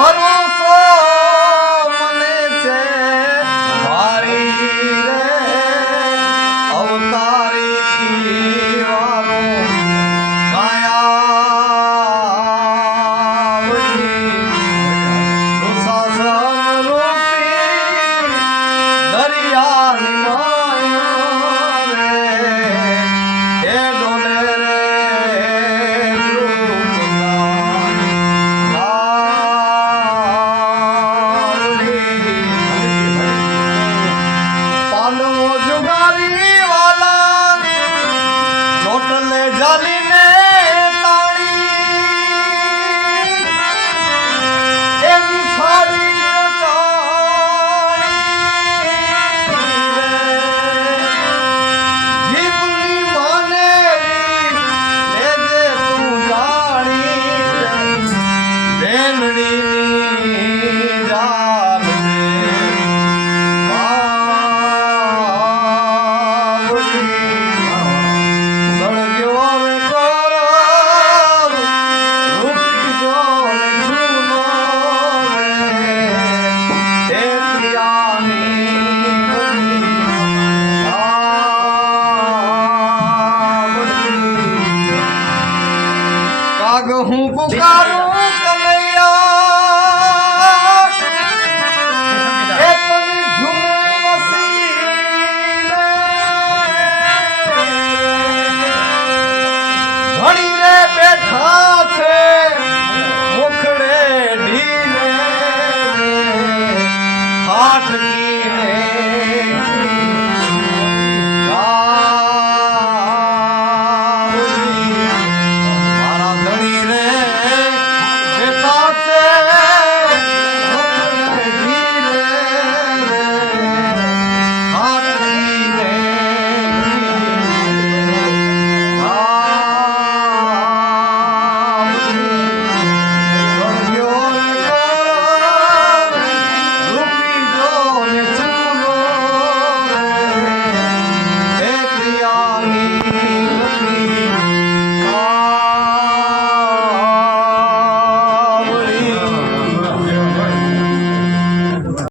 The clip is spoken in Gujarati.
Var var. હું પુકારું કનૈયા. એ તમે ઝુમસી ઘણી બેઠા છે